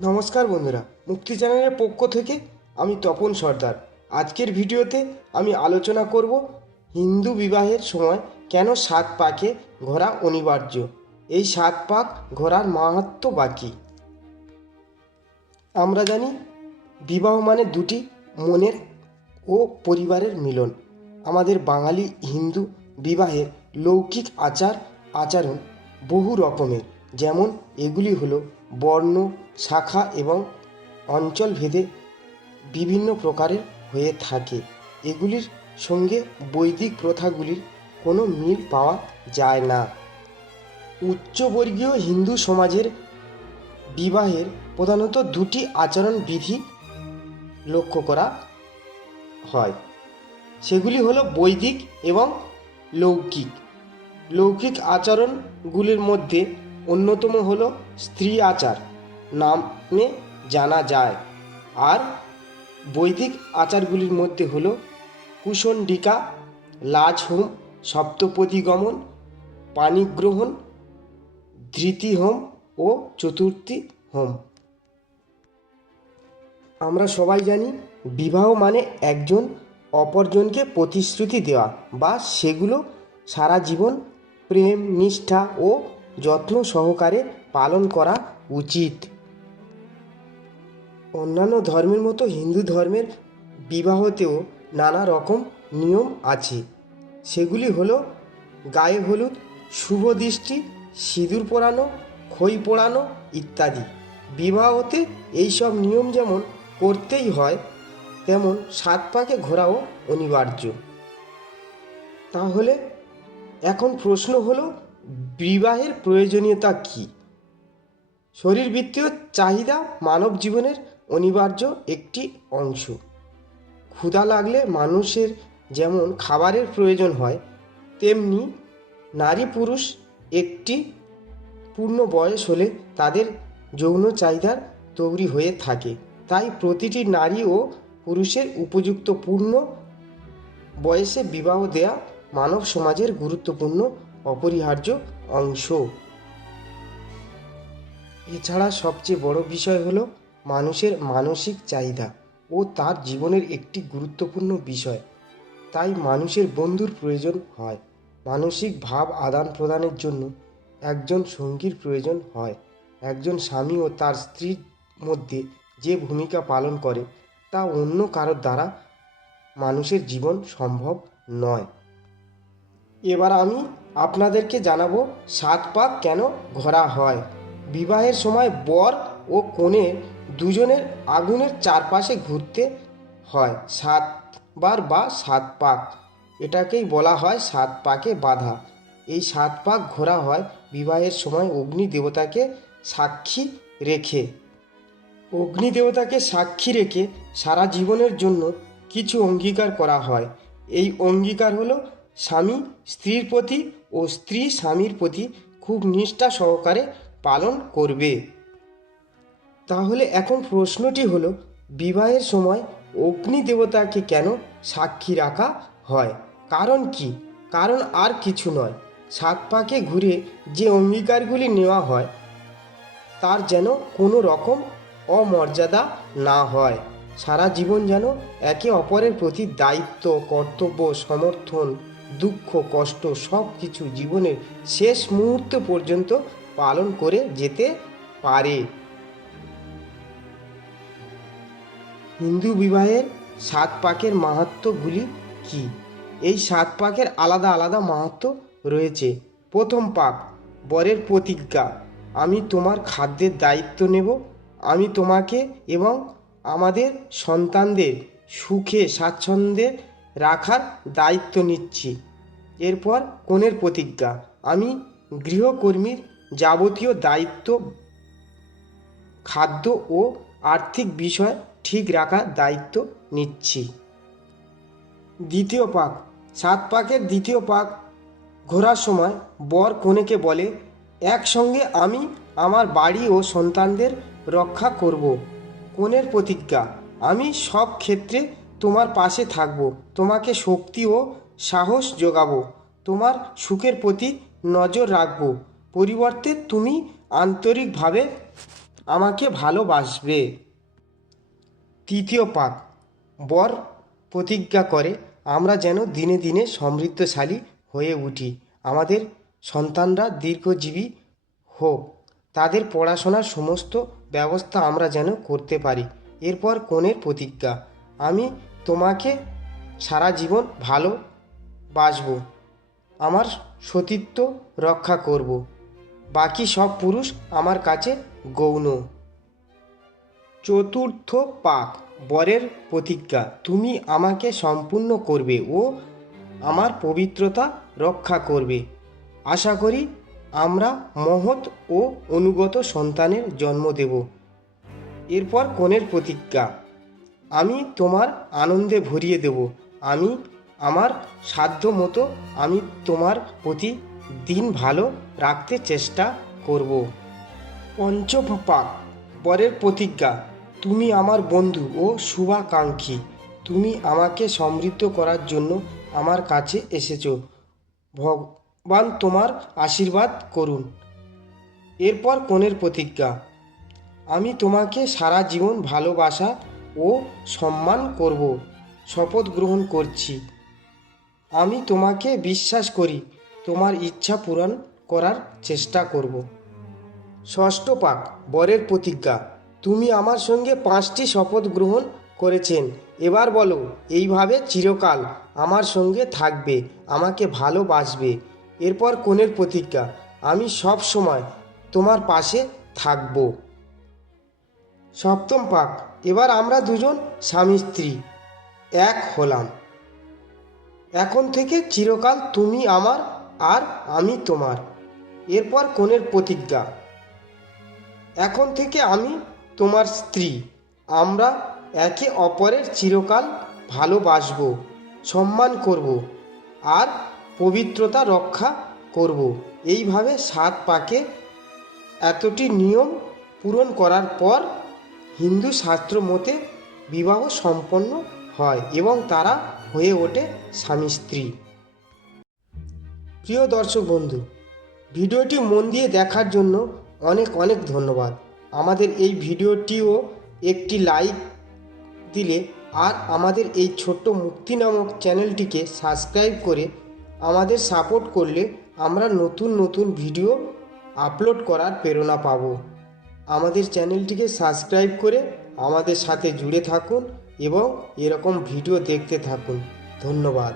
নমস্কার বন্ধুরা, মুক্তি চ্যানেলের পক্ষ থেকে আমি তপন সর্দার। আজকের ভিডিওতে আমি আলোচনা করব হিন্দু বিবাহের সময় কেন 7 পাকে ঘোরা অনিবার্য। এই 7 পাক ঘোরার মাহাত্ম্য বাকি। আমরা জানি বিবাহ মানে দুটি মনের ও পরিবারের মিলন। আমাদের বাঙালি হিন্দু বিবাহের লৌকিক আচরণ বহু রকমের, যেমন এগুলি হলো বর্ণ, শাখা এবং অঞ্চল ভেদে বিভিন্ন প্রকারের হয়ে থাকে। এগুলির সঙ্গে বৈদিক প্রথাগুলির কোনো মিল পাওয়া যায় না। উচ্চবর্গীয় হিন্দু সমাজের বিবাহের প্রধানত দুটি আচরণ বিধি লক্ষ্য করা হয়। সেগুলি হলো বৈদিক এবং লৌকিক। লৌকিক আচরণগুলির মধ্যে অন্যতম হলো স্ত্রী আচার নামে জানা যায়, আর বৈদিক আচারগুলির মধ্যে হলো কুশণ্ডিকা, লাজ হোম, সপ্তপদী গমন, পাণিগ্রহণ, ধৃতি হোম ও চতুর্থী হোম। আমরা সবাই জানি বিবাহ মানে একজন অপরজনকে প্রতিশ্রুতি দেওয়া বা সেগুলো সারা জীবন প্রেম, নিষ্ঠা ও যত্ন সহকারে পালন করা উচিত। অন্যান্য ধর্মের মতো হিন্দু ধর্মের বিবাহতেও নানা রকম নিয়ম আছে। সেগুলি হলো গায়ে হলুদ, শুভ দৃষ্টি, সিঁদুর পরানো, খই পোড়ানো ইত্যাদি। বিবাহতে এইসব নিয়ম যেমন করতেই হয়, তেমন 7 পাকে ঘোরাও অনিবার্য। তাহলে এখন প্রশ্ন হলো, বিবাহের প্রয়োজনীয়তা কী? শরীরবৃত্তীয় চাহিদা মানব জীবনের অনিবার্য একটি অংশ। ক্ষুধা লাগলে মানুষের যেমন খাবারের প্রয়োজন হয়, তেমনি নারী পুরুষ একটি পূর্ণ বয়স হলে তাদের যৌন চাহিদার তৈরি হয়ে থাকে। তাই প্রতিটি নারী ও পুরুষের উপযুক্ত পূর্ণ বয়সে বিবাহ দেয়া মানব সমাজের গুরুত্বপূর্ণ অপরিহার্য অংশ। এছাড়া সবচেয়ে বড় বিষয় হলো মানুষের মানসিক চাহিদা ও তার জীবনের একটি গুরুত্বপূর্ণ বিষয়। তাই মানুষের বন্ধুর প্রয়োজন হয়। মানসিক ভাব আদান প্রদানের জন্য একজন সঙ্গীর প্রয়োজন হয়। একজন স্বামী ও তার স্ত্রীর মধ্যে যে ভূমিকা পালন করে তা অন্য কারোর দ্বারা মানুষের জীবন সম্ভব নয়। এবার আমি আপনাদেরকে জানাবো 7 পাক কেন ঘোরা হয়। বিবাহের সময় বর ও কনে দুজনের আগুনের চারপাশে ঘুরতে হয় 7 বার বা 7 পাক। এটাকেই বলা হয় 7 পাকে বাঁধা। এই 7 পাক ঘোরা হয় বিবাহের সময় অগ্নি দেবতাকে সাক্ষী রেখে। অগ্নি দেবতাকে সাক্ষী রেখে সারা জীবনের জন্য কিছু অঙ্গীকার করা হয়। এই অঙ্গীকার হলো স্বামী স্ত্রীর প্রতি ও স্ত্রী স্বামীর প্রতি খুব নিষ্ঠা সহকারে পালন করবে। তাহলে এখন প্রশ্নটি হলো, বিবাহের সময় অগ্নি দেবতাকে কেন সাক্ষী রাখা হয়? কারণ কি? কারণ আর কিছু নয়, 7 পাকে ঘুরে যে অঙ্গীকারগুলি নেওয়া হয় তার যেন কোনো রকম অমর্যাদা না হয়। সারা জীবন যেন একে অপরের প্রতি দায়িত্ব, কর্তব্য, সমর্থন, দুঃখ, কষ্ট সব কিছু জীবনের শেষ মুহূর্ত পর্যন্ত পালন করে যেতে পারে। হিন্দু বিবাহের 7 পাকের মাহাত্ম্যগুলি কী? এই 7 পাকের আলাদা আলাদা মাহাত্ম্য রয়েছে। প্রথম পাক, বরের প্রতিজ্ঞা। আমি তোমার খাদ্যের দায়িত্ব নেব। আমি তোমাকে এবং আমাদের সন্তানদের সুখে স্বাচ্ছন্দ্যে রাখার দায়িত্ব নিচ্ছি। এরপর কনের প্রতিজ্ঞা। আমি গৃহকর্মীর যাবতীয় দায়িত্ব, খাদ্য ও আর্থিক বিষয় ঠিক রাখার দায়িত্ব নিচ্ছি। দ্বিতীয় পাক, 7 পাকের দ্বিতীয় পাক ঘোরার সময় বর কনেকে বলে, একসঙ্গে আমি আমার বাড়ি ও সন্তানদের রক্ষা করব। কনের প্রতিজ্ঞা। আমি সব ক্ষেত্রে তোমার পাশে থাকব, তোমাকে শক্তি ও সাহস যোগাবো, তোমার সুখের প্রতি নজর রাখব। পরিবর্তে তুমি আন্তরিকভাবে আমাকে ভালোবাসবে। তৃতীয় পাক, বর প্রতিজ্ঞা করে আমরা যেন দিনে দিনে সমৃদ্ধশালী হয়ে উঠি, আমাদের সন্তানরা দীর্ঘজীবী হোক, তাদের পড়াশোনার সমস্ত ব্যবস্থা আমরা যেন করতে পারি। এরপর কনের প্রতিজ্ঞা, আমি তোমাকে সারা জীবন ভালোবাসবো, আমার সতীত্ব রক্ষা করব, বাকি সব পুরুষ আমার কাছে গৌণ। চতুর্থ পাক, বরের প্রতিজ্ঞা, তুমি আমাকে সম্পূর্ণ করবে ও আমার পবিত্রতা রক্ষা করবে। আশা করি আমরা মহৎ ও অনুগত সন্তানের জন্ম দেব। এরপর কনের প্রতিজ্ঞা, আমি তোমার আনন্দে ভরিয়ে দেব, আমি আমার সাধ্য মতো আমি তোমার প্রতি দিন ভালো রাখতে চেষ্টা করব। পঞ্চম পাক, বরের প্রতিজ্ঞা, তুমি আমার বন্ধু ও শুভাকাঙ্ক্ষী, তুমি আমাকে সমৃদ্ধ করার জন্য আমার কাছে এসেছো, ভগবান তোমার আশীর্বাদ করুন। এরপর কনের প্রতিজ্ঞা, আমি তোমাকে সারা জীবন ভালোবাসা ও সম্মান করব, শপথ গ্রহণ করছি, আমি তোমাকে বিশ্বাস করি, তোমার ইচ্ছা পূরণ করার চেষ্টা করব। ষষ্ঠ পাক, বরের প্রতিজ্ঞা, তুমি আমার সঙ্গে 5টি শপথ গ্রহণ করেছেন, এবার বলো এইভাবে চিরকাল আমার সঙ্গে থাকবে, আমাকে ভালোবাসবে। এরপর কনের প্রতিজ্ঞা, আমি সব সময় তোমার পাশে থাকব। সপ্তম পাক, এবার আমরা দুজন স্বামী স্ত্রী এক হলাম, এখন থেকে চিরকাল তুমি আমার আর আমি তোমার। এরপর কনের প্রতিজ্ঞা, এখন থেকে আমি তোমার স্ত্রী, আমরা একে অপরের চিরকাল ভালোবাসব, সম্মান করব আর পবিত্রতা রক্ষা করব। এইভাবে 7 পাকে এতটি নিয়ম পূরণ করার পর হিন্দু শাস্ত্র মতে বিবাহ সম্পন্ন হয় এবং তারা হয়ে ওঠে স্বামী স্ত্রী। প্রিয় দর্শক বন্ধু, ভিডিওটি মন দিয়ে দেখার জন্য অনেক অনেক ধন্যবাদ। আমাদের এই ভিডিওটিও একটি লাইক দিলে আর আমাদের এই ছোট্ট মুক্তি নামক চ্যানেলটিকে সাবস্ক্রাইব করে আমাদের সাপোর্ট করলে আমরা নতুন নতুন ভিডিও আপলোড করার প্রেরণা পাব। আমাদের চ্যানেলটিকে সাবস্ক্রাইব করে আমাদের সাথে জুড়ে থাকুন এবং এরকম ভিডিও দেখতে থাকুন। ধন্যবাদ।